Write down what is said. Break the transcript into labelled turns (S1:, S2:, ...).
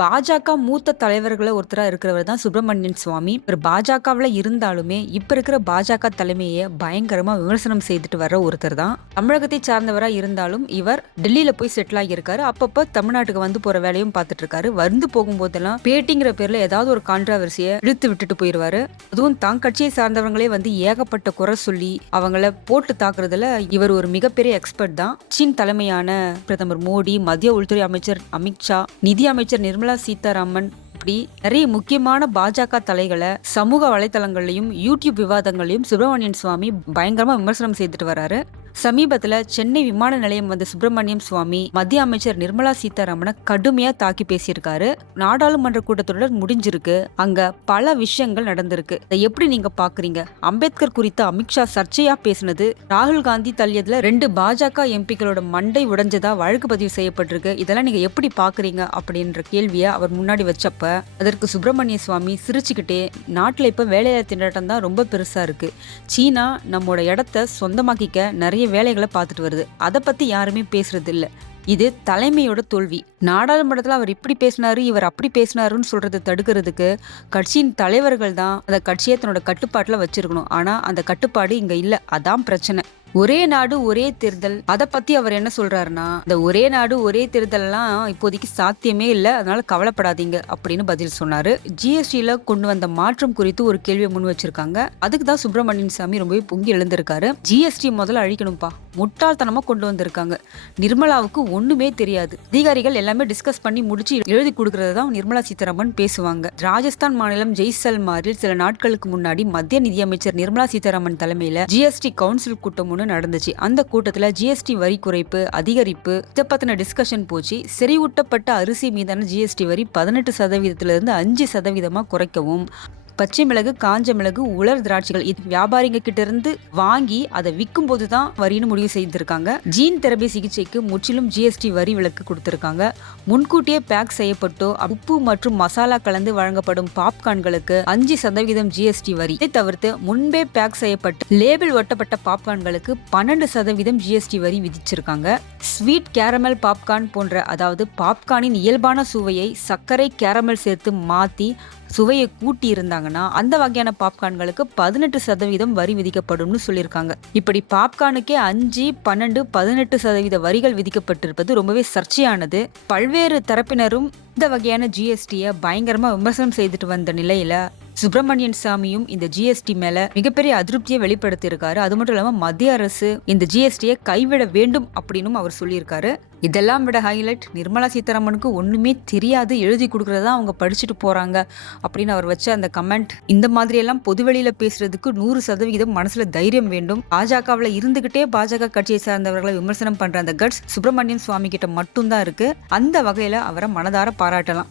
S1: பாஜக மூத்த தலைவர்களை ஒருத்தராக இருக்கிறவர் தான் சுப்பிரமணியன் சுவாமி. இவர் பாஜகவில் இருந்தாலுமே இப்போ இருக்கிற பாஜக தலைமையை பயங்கரமாக விமர்சனம் செய்துட்டு வர்ற ஒருத்தர் தான். தமிழகத்தை சார்ந்தவராக இருந்தாலும் இவர் டெல்லியில் போய் செட்டில் ஆகியிருக்காரு. அப்பப்போ தமிழ்நாட்டுக்கு வந்து போகிற வேலையும் பார்த்துட்டு இருக்காரு. வந்து போகும்போதெல்லாம் பேட்டிங்கிற பேரில் ஏதாவது ஒரு கான்ட்ராவர்சியை இழுத்து விட்டுட்டு போயிடுவாரு அதுவும் தான் கட்சியை சார்ந்தவங்களே வந்து ஏகப்பட்ட குறை சொல்லி அவங்கள போட்டு தாக்குறதுல இவர் ஒரு மிகப்பெரிய எக்ஸ்பர்ட் தான். சீன் தலைமையான பிரதமர் மோடி மத்திய உள்துறை அமைச்சர் அமித்ஷா நிதி அமைச்சர் நிர்மலா சீதாராமன் இப்படி நிறைய முக்கியமான பாஜக தலைகளை சமூக வலைத்தளங்கள்லயும் யூடியூப் விவாதங்களையும் சுப்பிரமணியன் சுவாமி பயங்கரமா விமர்சனம் செய்துட்டு வராரு. சமீபத்துல சென்னை விமான நிலையம் வந்த சுப்பிரமணியம் சுவாமி மத்திய அமைச்சர் நிர்மலா சீதாராமனை கடுமையா தாக்கி பேசியிருக்காரு. நாடாளுமன்ற கூட்டத்தொடர் முடிஞ்சிருக்கு. அங்க பல விஷயங்கள் நடந்திருக்கு. அதை எப்படி நீங்க பாக்குறீங்க? அம்பேத்கர் குறித்து அமித்ஷா சர்ச்சையா பேசினது ராகுல் காந்தி தள்ளியதுல ரெண்டு பாஜக எம்பிக்களோட மண்டை உடைஞ்சதா வழக்கு பதிவு செய்யப்பட்டிருக்கு. இதெல்லாம் நீங்க எப்படி பாக்குறீங்க? அப்படின்ற கேள்வியை அவர் முன்னாடி வச்சப்ப அதற்கு சுப்பிரமணிய சுவாமி சிரிச்சுக்கிட்டே நாட்டுல இப்ப வேலையில்லா திண்டாட்டம் தான் ரொம்ப பெருசா இருக்கு. சீனா நம்மளோட இடத்த சொந்தமாக்கிக்க நிறைய வேலைகளை பார்த்துட்டு வருது. அதை பற்றி யாருமே பேசுறது இல்லை இது தலைமையோட தோல்வி. நாடாளுமன்றத்தில் அவர் இப்படி பேசினாரு இவர் அப்படி பேசினாருன்னு சொல்றதை தடுக்கிறதுக்கு கட்சியின் தலைவர்கள் தான் அந்த கட்சியை தன்னோட கட்டுப்பாட்டில் வச்சிருக்கணும். ஆனால் அந்த கட்டுப்பாடு இங்கே இல்லை. அதான் பிரச்சனை. ஒரே நாடு ஒரே தேர்தல். அதை பத்தி அவர் என்ன சொல்றாருன்னா இந்த ஒரே நாடு ஒரே தேர்தல் எல்லாம் இப்போதைக்கு சாத்தியமே இல்லை அதனால கவலைப்படாதீங்க அப்படின்னு பதில் சொன்னாரு. ஜிஎஸ்டியில கொண்டு வந்த மாற்றம் குறித்து ஒரு கேள்வியை முன் வச்சிருக்காங்க. அதுக்கு தான் சுப்பிரமணியன் சாமி ரொம்பவே பொங்கி எழுந்திருக்காரு. ஜிஎஸ்டி முதல்ல அழிக்கணும்ப்பா முட்டாள்தனமா கொண்டு வந்திருக்காங்க. நிர்மலாவுக்கு ஒண்ணுமே தெரியாது. அதிகாரிகள் எல்லாமே டிஸ்கஸ் பண்ணி முடிச்சு எழுதி கொடுக்கறத தான் நிர்மலா சீதாராமன் பேசுவாங்க. ராஜஸ்தான் மாநிலம் ஜெய்சல்மாரில் சில நாட்களுக்கு முன்னாடி மத்திய நிதியமைச்சர் நிர்மலா சீதாராமன் தலைமையில ஜிஎஸ்டி கவுன்சில் கூட்டம் ஒன்று நடந்துச்சு. அந்த கூட்டத்தில் ஜிஎஸ்டி வரி குறைப்பு அதிகரிப்பு இதை பற்றின டிஸ்கஷன் போச்சு. செறிவூட்டப்பட்ட அரிசி மீதான ஜிஎஸ்டி வரி பதினெட்டு சதவீதத்திலிருந்து அஞ்சு சதவீதமாக குறைக்கவும். பச்சை மிளகு காஞ்ச மிளகு உலர் திராட்சைகள் இது வியாபாரிங்க கிட்ட இருந்து வாங்கி அதை விற்கும் போது தான் வரின்னு முடிவு செய்திருக்காங்க. ஜீன் தெரபி சிகிச்சைக்கு முற்றிலும் ஜிஎஸ்டி வரி விலக்கு கொடுத்திருக்காங்க. முன்கூட்டியே பேக் செய்யப்பட்டோ உப்பு மற்றும் மசாலா கலந்து வழங்கப்படும் பாப்கார்ன்களுக்கு அஞ்சு சதவீதம் ஜிஎஸ்டி வரி. இதை தவிர்த்து முன்பே பேக் செய்யப்பட்டு லேபிள் ஒட்டப்பட்ட பாப்கார்ன்களுக்கு பன்னெண்டு சதவீதம் ஜிஎஸ்டி வரி விதிச்சிருக்காங்க. ஸ்வீட் கேரமல் பாப்கார்ன் போன்ற அதாவது பாப்கார்னின் இயல்பான சுவையை சர்க்கரை கேரமல் சேர்த்து மாத்தி சுவையை கூட்டி இருந்தாங்கன்னா அந்த வகையான பாப்கார்ன்களுக்கு பதினெட்டு சதவீதம் வரி விதிக்கப்படும்னு சொல்லியிருக்காங்க. இப்படி பாப்கார்னுக்கே அஞ்சு பன்னெண்டு பதினெட்டு சதவீத வரிகள் விதிக்கப்பட்டிருப்பது ரொம்பவே சர்ச்சையானது. பல்வேறு தரப்பினரும் இந்த வகையான ஜிஎஸ்டியை பயங்கரமாக விமர்சனம் செய்துட்டு வந்த நிலையில் சுப்பிரமணியன் சாமியும் இந்த ஜிஎஸ்டி மேல மிகப்பெரிய அதிருப்தியை வெளிப்படுத்தியிருக்காரு. அது மட்டும் இல்லாம மத்திய அரசு இந்த ஜிஎஸ்டியை கைவிட வேண்டும் அப்படின்னும் அவர் சொல்லியிருக்காரு. இதெல்லாம் விட ஹைலைட் நிர்மலா சீதாராமனுக்கு ஒண்ணுமே தெரியாது எழுதி கொடுக்கறதா அவங்க படிச்சுட்டு போறாங்க அப்படின்னு அவர் வச்ச அந்த கமெண்ட் இந்த மாதிரி எல்லாம் பொதுவெளியில பேசுறதுக்கு நூறு சதவிகிதம் மனசுல தைரியம் வேண்டும். பாஜகவில் இருந்துகிட்டே பாஜக கட்சியை சார்ந்தவர்களை விமர்சனம் பண்ற அந்த கட்ஸ் சுப்பிரமணியன் சுவாமி கிட்ட மட்டும்தான் இருக்கு. அந்த வகையில அவரை மனதார பாராட்டலாம்.